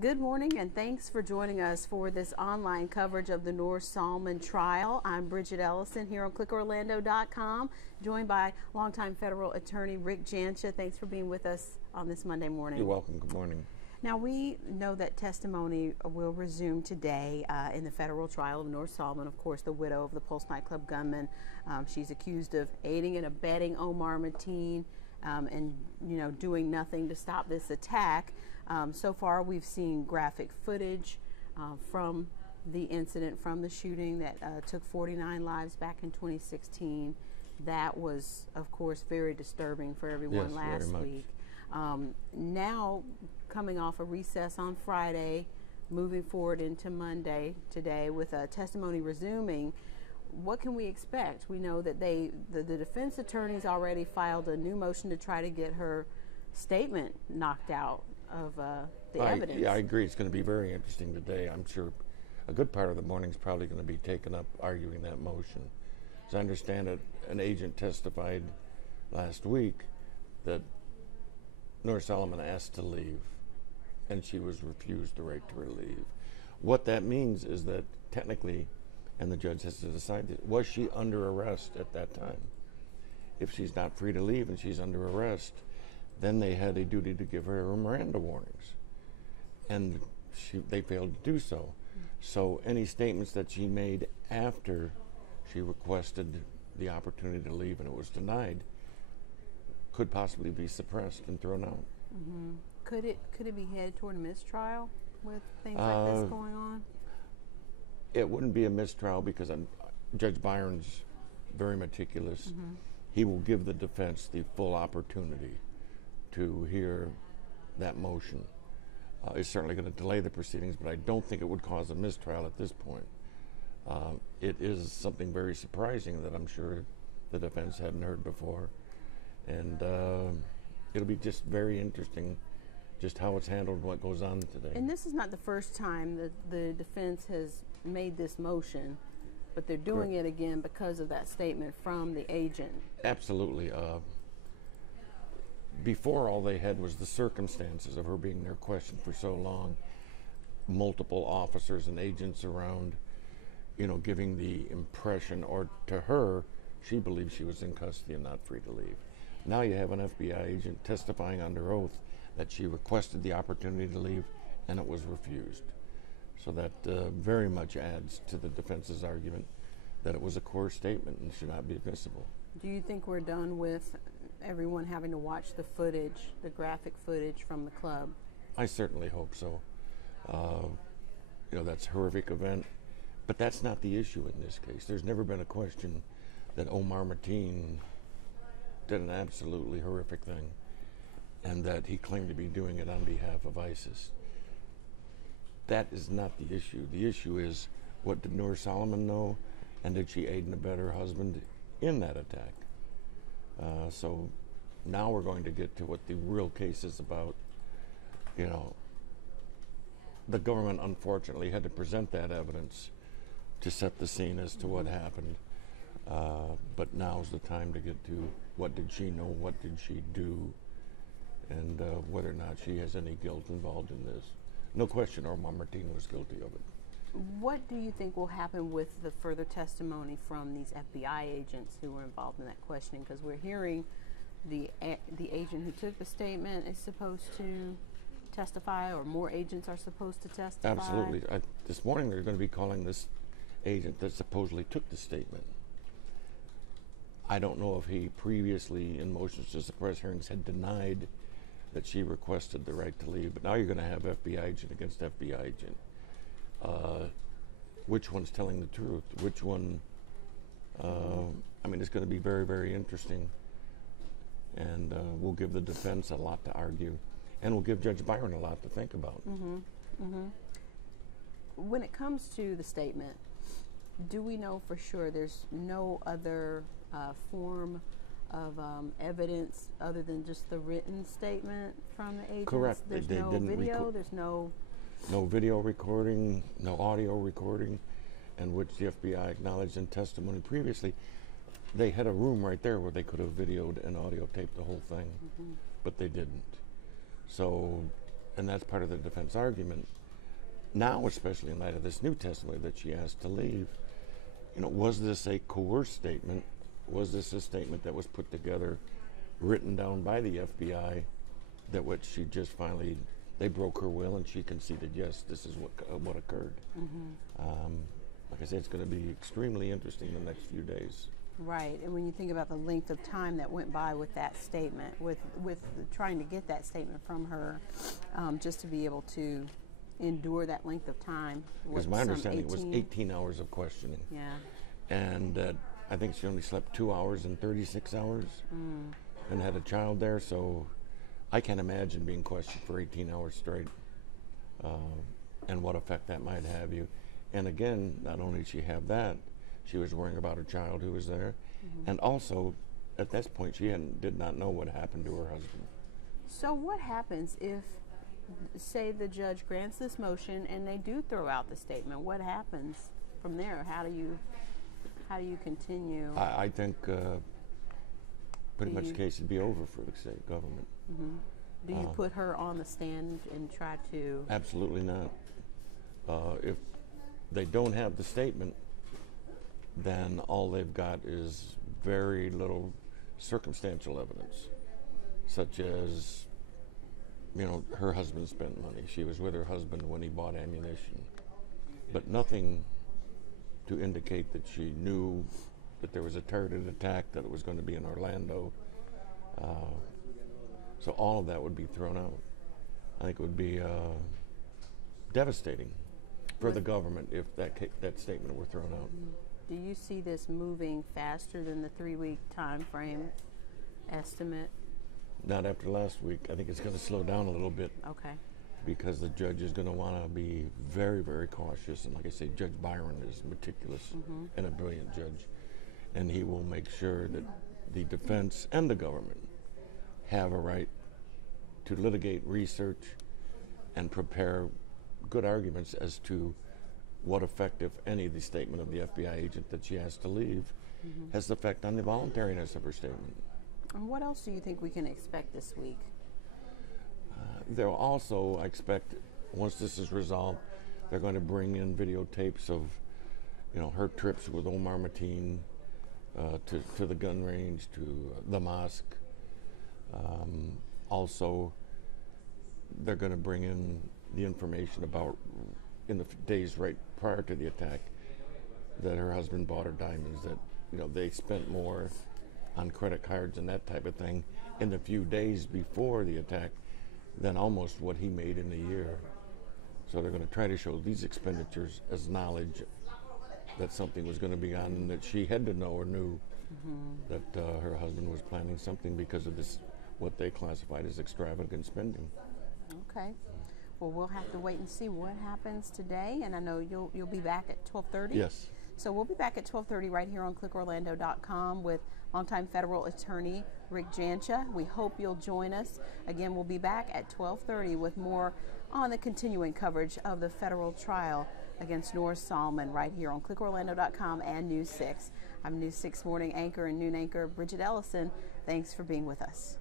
Good morning, and thanks for joining us for this online coverage of the Noor Salman trial. I'm Bridget Ellison here on clickorlando.com, joined by longtime federal attorney Rick Jancha. Thanks for being with us on this Monday morning. You're welcome. Good morning. Now, we know that testimony will resume today in the federal trial of Noor Salman, of course, the widow of the Pulse nightclub gunman. She's accused of aiding and abetting Omar Mateen and, doing nothing to stop this attack. So far, we've seen graphic footage from the incident, from the shooting that took 49 lives back in 2016. That was, of course, very disturbing for everyone last week. Now, coming off a recess on Friday, moving forward into Monday today with a testimony resuming, what can we expect? We know that the defense attorneys already filed a new motion to try to get her statement knocked out of the evidence. Yeah, I agree. It's going to be very interesting today. I'm sure a good part of the morning is probably going to be taken up arguing that motion. As I understand it, an agent testified last week that Noor Salman asked to leave, and she was refused the right to leave. What that means is that technically, and the judge has to decide, was she under arrest at that time? If she's not free to leave and she's under arrest, then they had a duty to give her Miranda warnings, and they failed to do so. So any statements that she made after she requested the opportunity to leave and it was denied could possibly be suppressed and thrown out. Mm-hmm. Could it be headed toward a mistrial with things like this going on? It wouldn't be a mistrial because Judge Byron's very meticulous. Mm-hmm. He will give the defense the full opportunity to hear that motion. It's certainly going to delay the proceedings, but I don't think it would cause a mistrial at this point. It is something very surprising that I'm sure the defense hadn't heard before. And it'll be just very interesting just how it's handled and what goes on today. And this is not the first time that the defense has made this motion, but they're doing it again because of that statement from the agent. Absolutely. Before, all they had was the circumstances of her being there questioned for so long, multiple officers and agents around, giving the impression, or to her, she believed she was in custody and not free to leave. Now you have an FBI agent testifying under oath that she requested the opportunity to leave and it was refused. So that very much adds to the defense's argument that it was a coerced statement and should not be admissible. Do you think we're done with everyone having to watch the footage, the graphic footage from the club? I certainly hope so. That's a horrific event, but that's not the issue in this case. There's never been a question that Omar Mateen did an absolutely horrific thing and that he claimed to be doing it on behalf of ISIS. That is not the issue. The issue is, what did Noor Salman know, and did she aid and abet her husband in that attack? So now we're going to get to what the real case is about. The government unfortunately had to present that evidence to set the scene as to what happened. But now's the time to get to what did she know, what did she do, and whether or not she has any guilt involved in this. No question Omar Mateen was guilty of it. What do you think will happen with the further testimony from these FBI agents who were involved in that questioning? Because we're hearing the agent who took the statement is supposed to testify, or more agents are supposed to testify. Absolutely. This morning they're going to be calling this agent that supposedly took the statement. I don't know if he previously, in motions to suppress hearings, had denied that she requested the right to leave, but now you're going to have FBI agent against FBI agent. Which one's telling the truth? Which one? It's going to be very, very interesting, and we'll give the defense a lot to argue, and we'll give Judge Byron a lot to think about. Mm-hmm. Mm-hmm. When it comes to the statement, do we know for sure there's no other form of evidence other than just the written statement from the agents? Correct. There's they no didn't video. There's no video recording, no audio recording, and which the FBI acknowledged in testimony previously. They had a room right there where they could have videoed and audio taped the whole thing, but they didn't. So and that's part of the defense argument. Now, especially in light of this new testimony that she asked to leave, was this a coerced statement? Was this a statement that was put together, written down by the FBI, that what she just finally, they broke her will and she conceded, yes, this is what occurred. Like I said, it's going to be extremely interesting the next few days. Right, and when you think about the length of time that went by with that statement, with trying to get that statement from her, just to be able to endure that length of time. Because my understanding was 18 hours of questioning. Yeah. And I think she only slept 2 hours in 36 hours and had a child there, so I can't imagine being questioned for 18 hours straight and what effect that might have you. And again, not only did she have that, she was worrying about her child who was there, and also at this point she did not know what happened to her husband. So what happens if, say, the judge grants this motion and they do throw out the statement? What happens from there? How do you continue? I think pretty much the case would be over for the state government. Do you put her on the stand and try to? Absolutely not. If they don't have the statement, then all they've got is very little circumstantial evidence, such as, her husband spent money. She was with her husband when he bought ammunition, but nothing to indicate that she knew that there was a targeted attack, that it was going to be in Orlando. So all of that would be thrown out. I think it would be devastating for the government if that statement were thrown out. Do you see this moving faster than the 3-week time frame estimate? Not after last week. I think it's going to slow down a little bit. Okay. Because the judge is going to want to be very, very cautious. And like I say, Judge Byron is meticulous and a brilliant judge. And he will make sure that the defense and the government have a right to litigate, research, and prepare good arguments as to what effect, if any, the statement of the FBI agent that she has to leave has the effect on the voluntariness of her statement. And what else do you think we can expect this week? They'll also, I expect, once this is resolved, they're going to bring in videotapes of, her trips with Omar Mateen to the gun range, to the mosque. Also, they're going to bring in the information about, in the days right prior to the attack, that her husband bought her diamonds, that, they spent more on credit cards and that type of thing in the few days before the attack than almost what he made in a year. So they're going to try to show these expenditures as knowledge that something was going to be on, and that she had to know or knew that her husband was planning something because of this, what they classified as extravagant spending. Okay. Well, we'll have to wait and see what happens today, and I know you'll be back at 12:30. Yes. So we'll be back at 12:30 right here on clickorlando.com with longtime federal attorney Rick Jancha. We hope you'll join us. Again, we'll be back at 12:30 with more on the continuing coverage of the federal trial against Noor Salman right here on clickorlando.com and News 6. I'm News 6 morning anchor and noon anchor Bridget Ellison. Thanks for being with us.